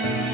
thank you